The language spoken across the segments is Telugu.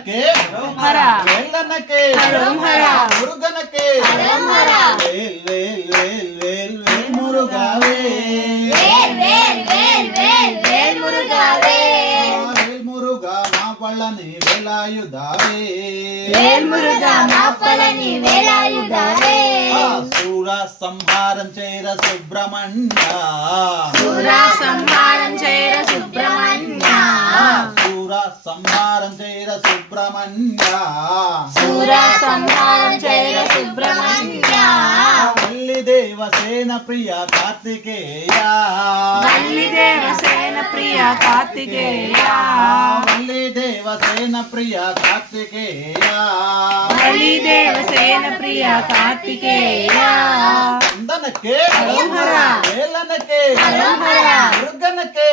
కందనకే వేళ్ళనకే మురుగనకే వేల్ వేల్ వేల్ వేల్ వేల్ మురుగా వేల్ మురుగా మా పళ్ళని వేలాయుధావే సూర సంహారం చేర సుబ్రహ్మణ్య సూర సంహారం చేర సుబ్రహ్మణ్య వల్లి దేవసేన ప్రియ కార్తికేయ వల్లి దేవసేన ప్రియ కార్తికేయ కందనకే వేలనకే మృగనకే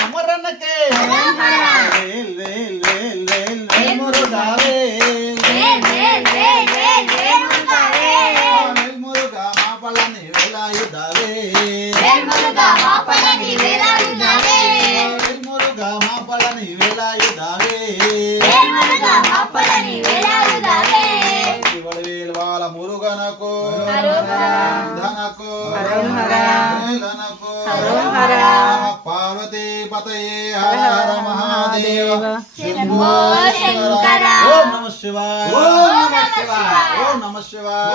అమరనకే వేల్ వేల్ వేల్ వేల్ వేల్ మురుగా వేల్ మురుగా మా పళ్ళని వేలాయుధావే వేల్ మురుగా మా పళ్ళని వేలాయుధావే శివవేల్ వాళ్ళ మురుగనకు ధనకు వేలనకు పార్వతీ పతయే హర హర మహాదేవ ఓం నమః శివాయ ఓం నమః శివాయ